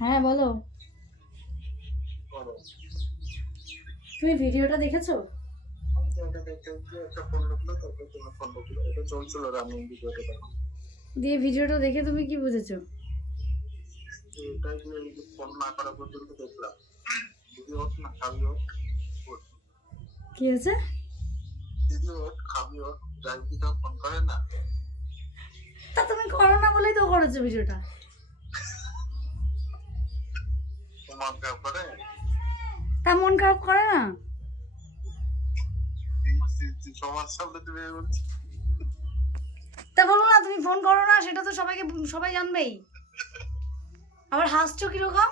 হ্যাঁ বলো। তুমি ভিডিওটা দেখেছ? দিয়ে ভিডিওটা দেখে তুমি কি বুঝেছ। কি হয়েছে? তা তুমি করো না বলেই তো করেছ ভিডিওটা তা মন খারাপ করে না? তা বলো না তুমি ফোন করো না সেটা তো সবাইকে সবাই জানবেই। আবার হাসছো কীরকম?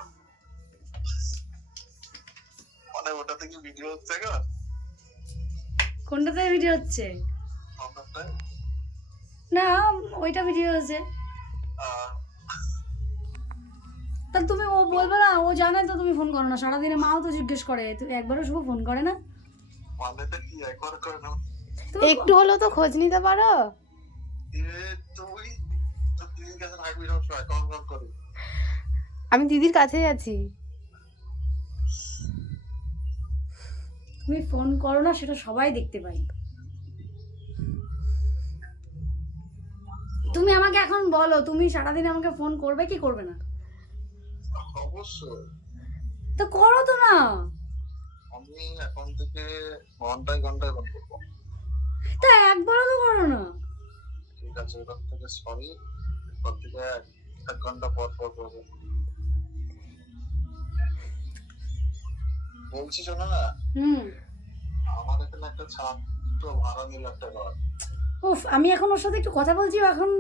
মানে ওটা থেকে ভিডিও হচ্ছে গো কোনটাতে ভিডিও হচ্ছে? না ওইটা ভিডিও হচ্ছে আহ, তা তুমি ও বলবে না ও জানে তো তুমি ফোন করো না সারাদিনে মাও তো জিজ্ঞেস করে তুমি একবারও শুভ ফোন করে না? মানেটা কি একবার করে না। তুমি একটু হলেও তো খোঁজ নিতে পারো। এ তুই তো দিদির কাছে থাকবি সবসময় কল কল করি। আমি দিদির কাছেই আছি। তুমি ফোন করো না সেটা সবাই দেখতে পাই তুমি আমাকে এখন বলো তুমি সারাদিন আমাকে ফোন করবে কি করবে না? অবশ্যই। তো করো তো না। আমি এখন থেকে ঘন্টায় ঘন্টায় ফোন করব। তা একবারও তো করো না। ঠিক আছে ওখান থেকে সরি এরপর থেকে এক- ঘণ্টা পর পর করব। বলছি শোনো না হুম। আমার এখানে একটা ছাত্র ভাড়া নিল একটা ঘর। উফ আমি এখন ওর সাথে একটু কথা বলছি এখন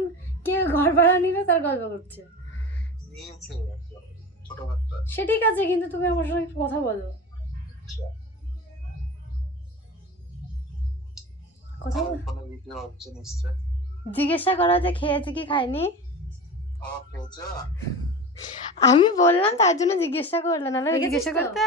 কে ঘর ভাড়া নিল তার গল্প করছে। নিয়েছে। ছোট সে ঠিক আছে কিন্তু তুমি আমার সঙ্গে একটু কথা বলো। কথা বল। ফোনে ভিডিও হচ্ছে নিশ্চয়। জিজ্ঞাসা করা যে খেয়েছে কি খায়নি। আমি বললাম তার জন্য জিজ্ঞাসা করলাম নাহলে দেখেছিস জিজ্ঞাসা করতে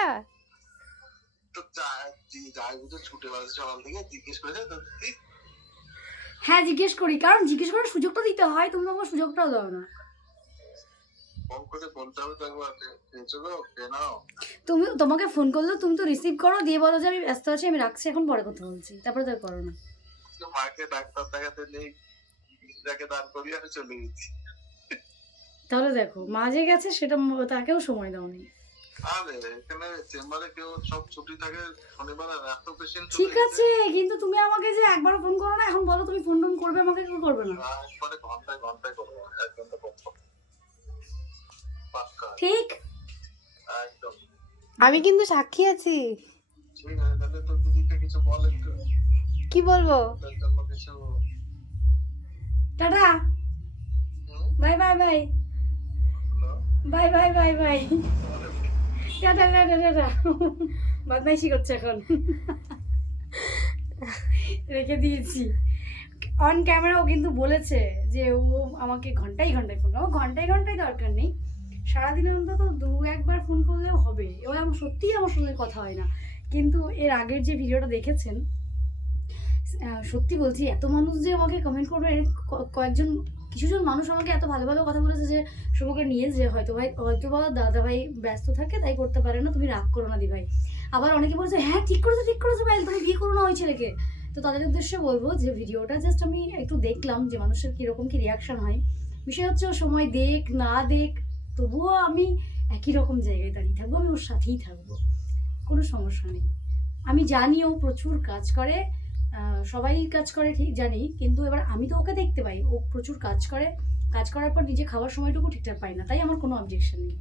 হ্যাঁ জিজ্ঞেস করি কারণ জিজ্ঞেস করার সুযোগটা দিতে হয় তুমি তো আমার সুযোগটাও দাও না। তুমি তোমাকে ফোন করলে তুমি তো রিসিভ করো দিয়ে বলো যে আমি ব্যস্ত আছি আমি রাখছি এখন পরে কথা বলছি। তারপরে তো করো না। মাকে ডাক্তার দেখাতে নেই যাকে দান করিয়ে আমি চলে গেছি। তাহলে দেখো মা যে গেছে সেটা তাকেও সময় দাওনি আরে চেম্বারে কেউ সব ছুটি থাকে শনিবার আর এত পেশেন্ট ঠিক আছে কিন্তু তুমি আমাকে যে একবার ফোন করো না এখন বলো তুমি ফোন টোন করবে আমাকে কি করবে না। ঘন্টায় ঘন্টায় করব ঠিক? আমি কিন্তু সাক্ষী আছি। কি বলব? Tata. Bye bye bye. Bye bye bye bye. Tata tata tata. বদমাইশি করছে এখন। রেখে দিয়েছি। অন ক্যামেরাও কিন্তু বলেছে যে ও আমাকে ঘন্টায় ঘন্টায় ফোন ও ঘন্টায় ঘন্টায় দরকার নেই। সারাদিনে অন্তত দু একবার ফোন করলেও হবে। এবার আমার সত্যিই আমার সঙ্গে কথা হয় না। কিন্তু এর আগের যে ভিডিওটা দেখেছেন সত্যি বলছি, এত মানুষ যে আমাকে কমেন্ট করবে কয়েকজন, কিছুজন মানুষ আমাকে এত ভালো ভালো কথা বলেছে যে শুভকে নিয়ে যে হয়তো ভাই, হয়তো বা দাদা ভাই ব্যস্ত থাকে, তাই করতে পারে না, তুমি রাগ করো না দি ভাই আবার অনেকে বলছে হ্যাঁ ঠিক করেছ ঠিক করেছ ভাই, তুমি বিয়ে করো না ওই ছেলেকে। তো তাদের উদ্দেশ্যে বলব যে ভিডিওটা জাস্ট আমি একটু দেখলাম যে মানুষের কীরকম কী রিয়াকশান হয়। বিষয় হচ্ছে সময় দেখ, না দেখ তবুও আমি একই রকম জায়গায় দাঁড়িয়ে থাকব, আমি ওর সাথেই থাকব। কোনো সমস্যা নেই। আমি জানি ও প্রচুর কাজ করে সবাই কাজ করে ঠিক জানি কিন্তু এবার আমি তো ওকে দেখতে পাই। ও প্রচুর কাজ করে, কাজ করার পর নিজে খাওয়ার সময়টুকু ঠিকঠাক পাই না, তাই আমার কোনো অবজেকশন নেই।